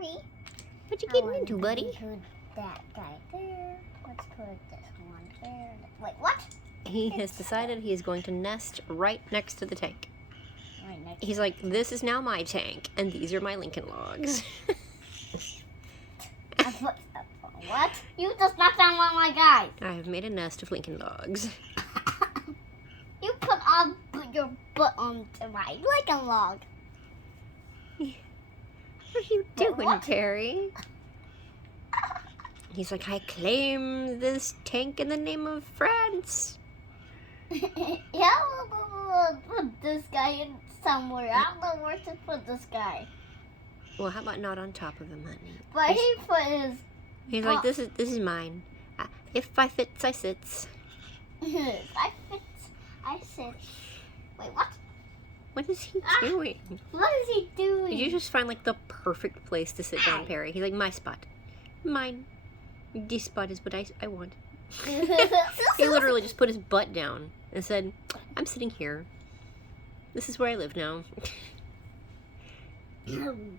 Perry. What you getting into, buddy? Put that guy there. Let's put this one there. Wait, what? He has decided he is going to nest right next to the tank. Right next. He's like, this is now my tank, and these are my Lincoln logs. What? You just knocked down one of my guys. I have made a nest of Lincoln logs. You put your butt onto my Lincoln log. What are you doing, What? Perry? He's like, I claim this tank in the name of France. Yeah, we'll put this guy in somewhere. I don't know where to put this guy. Well, how about not on top of him, honey? But he put his. He's like, this is mine. If I fits, I sits. I fit. I said. Wait, what? What is he doing? What is he doing? Did you just find like the perfect place to sit down, Perry? He's like, my spot. Mine. This spot is what I want. He literally just put his butt down and said, I'm sitting here. This is where I live now.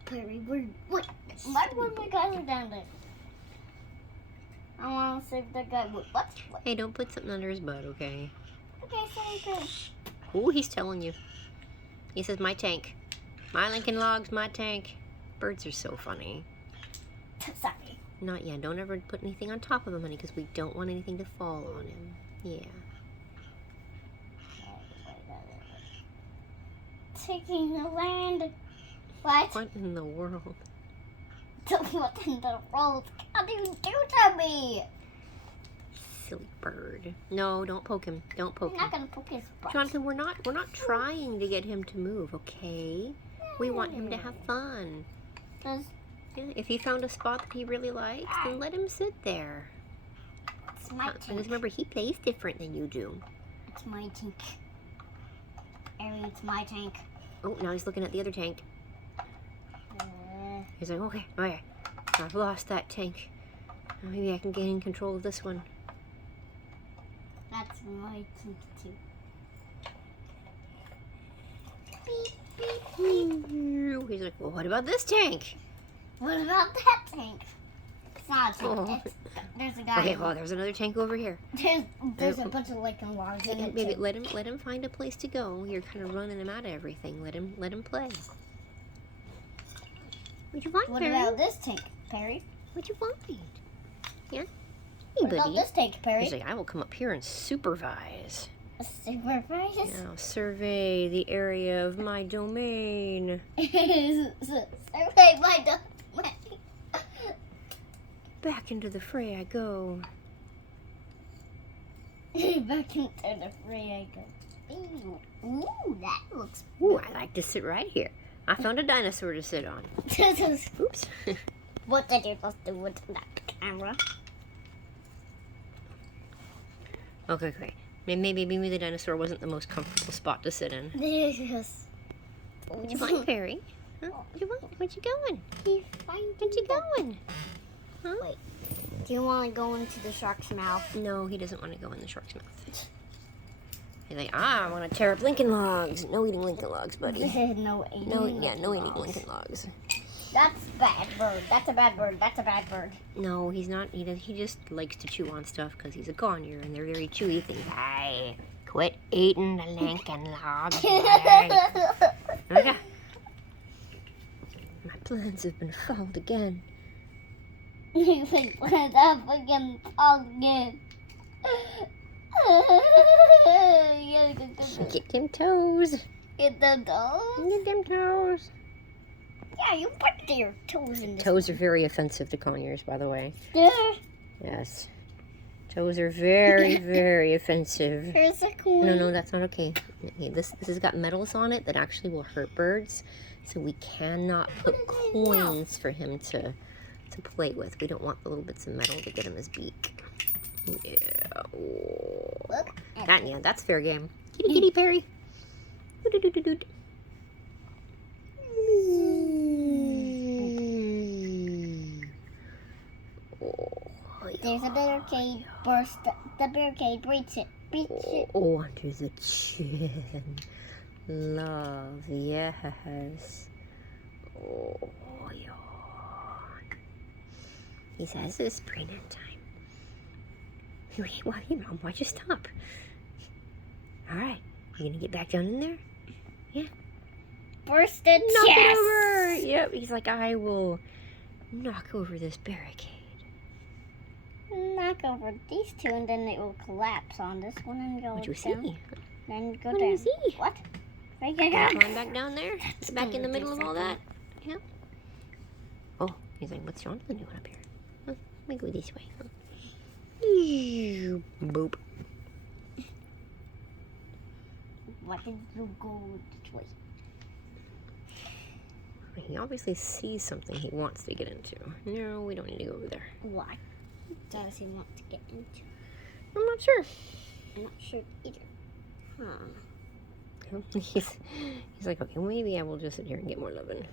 Perry, wait. Why one of my guys are down there? I want to save that guy. Wait, what? Hey, don't put something under his butt, okay? Okay, so Ooh, he's telling you. He says, my tank. My Lincoln logs, my tank. Birds are so funny. Sorry. Not yet. Don't ever put anything on top of him, honey, because we don't want anything to fall on him. Yeah. Taking the land. What? What in the world? What in the world? What do you do to me? Silly bird. No, don't poke him. Don't poke I'm not him. gonna poke his butt. Jonathan, we're not trying to get him to move, okay? We want him to have fun. Does Yeah, if he found a spot that he really likes, then let him sit there. it's my Because tank. remember, he plays different than you do. It's my tank. Ari, it's my tank. Oh, now he's looking at the other tank. Uh, He's like, okay, I've lost that tank. Maybe I can gain control of this one. that's my tank too. Beep, beep, beep. He's like, well, what about this tank? What about that tank? It's not a tank. Oh. There's a guy. Okay, well, there's another tank over here. There's a bunch of Lincoln logs in it. Maybe too. let him find a place to go. You're kind of running him out of everything. Let him play. What you want, What Perry? about this tank, Perry? What you want? Yeah. Hey, What about buddy. this tank, Perry? He's like, I will come up here and supervise. Supervise. Now survey the area of my domain. Survey my domain. Back into the fray I go. Back into the fray I go. Ooh, that looks. Ooh, I like to sit right here. I found a dinosaur to sit on. Oops. What did you just do with that camera? Okay, great. Maybe the dinosaur wasn't the most comfortable spot to sit in. Yes. What you want, Perry? Huh? What you want? Where you going? He's finding Where you the- going? Huh? Wait. Do you want to go into the shark's mouth? No, he doesn't want to go in the shark's mouth. He's like, I want to tear up Lincoln logs. No eating Lincoln logs, buddy. No eating. No Lincoln eating logs. Lincoln logs. That's bad bird. That's a bad bird. That's a bad bird. No, he's not. He just likes to chew on stuff because he's a conure and they're very chewy things. Hey, quit eating the Lincoln logs, buddy. Okay. My plans have been fouled again. Went up again. Again. Get them toes. Get the toes. Get them toes. Yeah, you put your toes in this. Toes are very offensive to conures, by the way. There. Yes. Toes are very, very offensive. Here's a coin. No, that's not okay. Okay, this has got metals on it that actually will hurt birds, so we cannot put coins for him to play with. We don't want the little bits of metal to get him his beak. Yeah. Look. That's fair game. Kitty, kitty, Perry. Doo-doo-doo-doo-doo. There's a barricade. Burst the barricade. Breach it. Breach it. Oh, under the chin. Love, yes. Oh, yeah. He says it's spray net time. Wait, Mom, why'd you stop? Alright, you gonna get back down in there? Yeah. Bursted Knock chest. it over! Yep, he's like, I will knock over this barricade. Knock over these two, and then it will collapse on this one and go What you down. see? Then go What do down. you see? What? Right Climb back down there? Back in the middle of all second. that? Yep. Oh, he's like, what's Jonathan doing up here? Huh, let me go this way. Huh? Boop. Why did you go this way? He obviously sees something he wants to get into. No, we don't need to go over there. Why does he want to get into? I'm not sure. I'm not sure either. He's like, okay, maybe I will just sit here and get more loving.